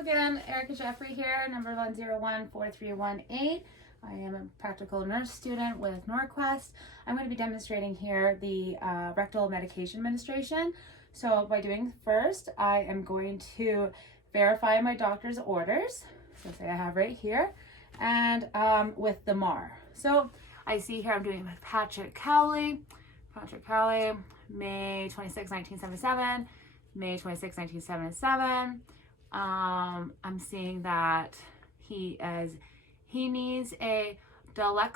again, Erica Jeffrey here, number 1014318. I am a practical nurse student with Norquest. I'm going to be demonstrating here the rectal medication administration. So by doing first, I am going to verify my doctor's orders. So say I have right here, and with the MAR. So I see here I'm doing with Patrick Cowley, May 26, 1977, May 26, 1977. I'm seeing that he needs a Rectal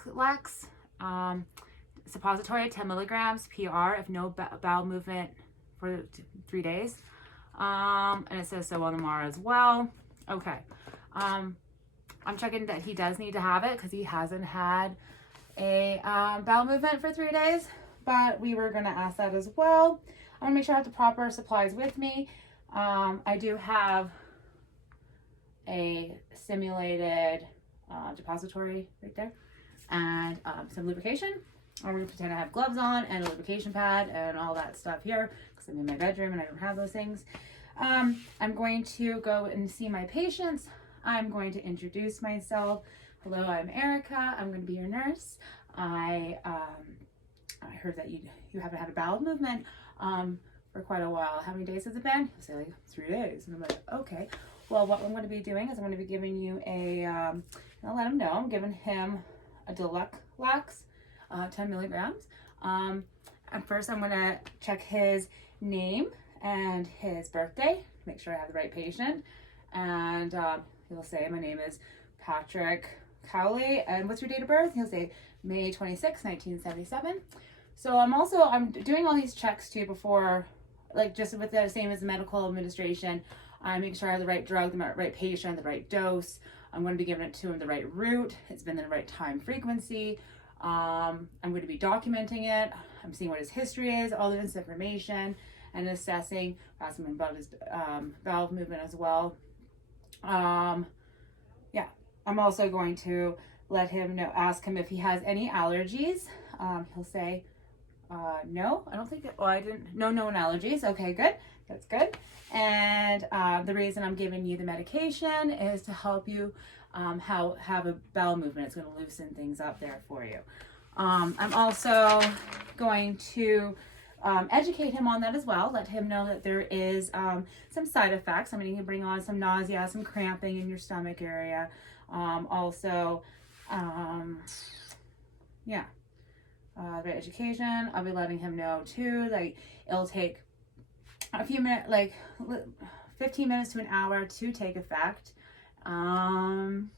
suppository 10 milligrams PR if no bowel movement for 3 days. And it says so on the MAR as well. Okay. I'm checking that he does need to have it because he hasn't had a bowel movement for 3 days, but we were going to ask that as well. I want to make sure I have the proper supplies with me. I do have a simulated depository right there, and some lubrication. I'm going to pretend I have gloves on and a lubrication pad and all that stuff here because I'm in my bedroom and I don't have those things. I'm going to go and see my patients. I'm going to introduce myself. Hello, I'm Erica. I'm going to be your nurse. I heard that you haven't had a bowel movement for quite a while. How many days has it been? I'll say like 3 days. And I'm like, okay. Well, what I'm going to be doing is I'm going to be giving you a, I'll let him know, I'm giving him a Deluxe 10 milligrams. And first I'm going to check his name and his birthday, make sure I have the right patient. And he'll say, my name is Patrick Cowley, and what's your date of birth? He'll say May 26, 1977. So I'm doing all these checks too before, like just with the same as the medical administration. I make sure I have the right drug, the right patient, the right dose. I'm going to be giving it to him the right route. It's been the right time frequency. I'm going to be documenting it. I'm seeing what his history is, all of this information, and assessing, asking him about his valve movement as well. Yeah, I'm also going to let him know, ask him if he has any allergies. He'll say, no, I don't think that, no known allergies. Okay, good. That's good. And the reason I'm giving you the medication is to help you have a bowel movement. It's going to loosen things up there for you. I'm also going to educate him on that as well. Let him know that there is some side effects. I mean, you can bring on some nausea, some cramping in your stomach area. The education. I'll be letting him know too, like it'll take a few minutes, like 15 minutes to an hour to take effect. To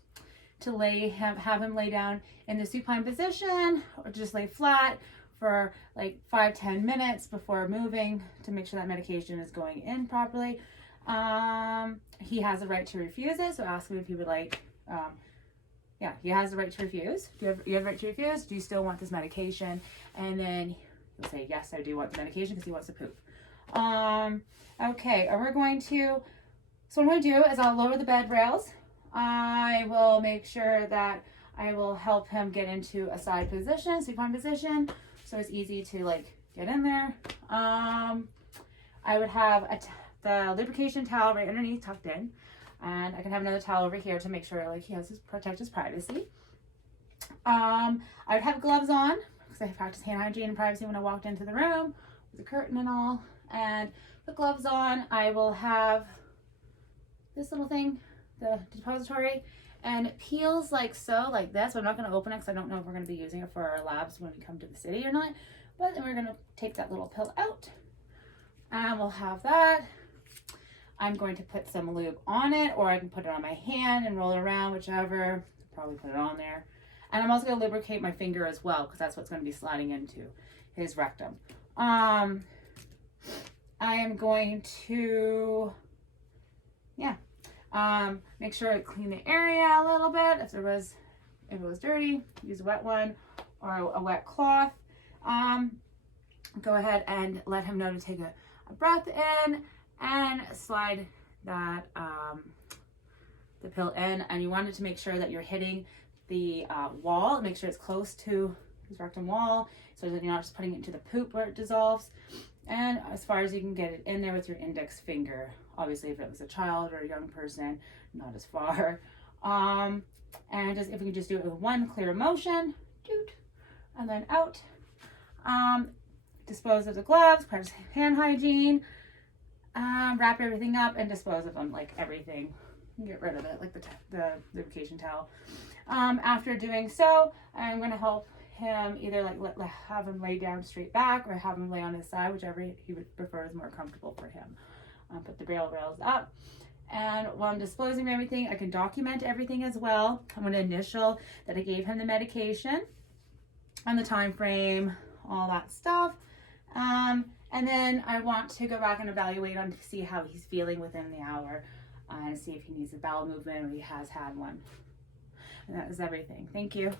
have him lay down in the supine position or just lay flat for like 5-10 minutes before moving to make sure that medication is going in properly. He has the right to refuse it, so ask him if he would like, he has the right to refuse. You have the right to refuse. Do you still want this medication? And then he'll say, yes, I do want the medication because he wants to poop. Okay, we're going to, so what I'm going to do is I'll lower the bed rails. I will make sure that I will help him get into a side position, supine position, so it's easy to like get in there. I would have the lubrication towel right underneath tucked in, and I can have another towel over here to make sure like he has protect his privacy. I would have gloves on because I practice hand hygiene and privacy when I walked into the room with the curtain and all. And the gloves on, I will have this little thing, the depository, and it peels like so, like this. So I'm not going to open it because I don't know if we're going to be using it for our labs when we come to the city or not. But then we're going to take that little pill out, and we'll have that. I'm going to put some lube on it, or I can put it on my hand and roll it around, whichever. Probably put it on there. And I'm also going to lubricate my finger as well because that's what's going to be sliding into his rectum. I am going to, make sure I clean the area a little bit. If it was dirty, use a wet one or a wet cloth. Go ahead and let him know to take a breath in and slide that the pill in. And you wanted to make sure that you're hitting the wall. Make sure it's close to his rectum wall so that you're not just putting it into the poop where it dissolves. And as far as you can get it in there with your index finger. Obviously, if it was a child or a young person, not as far. And just if we can just do it with one clear motion, doot, and then out. Dispose of the gloves, practice hand hygiene, wrap everything up and dispose of them, like everything. Get rid of it, like the lubrication towel. After doing so, I'm going to help him either like have him lay down straight back or have him lay on his side, whichever he would prefer is more comfortable for him. Put the barrel rails up. And while I'm disposing of everything, I can document everything as well. I'm going to initial that I gave him the medication and the time frame, all that stuff. And then I want to go back and evaluate on to see how he's feeling within the hour and see if he needs a bowel movement or he has had one. And that is everything. Thank you.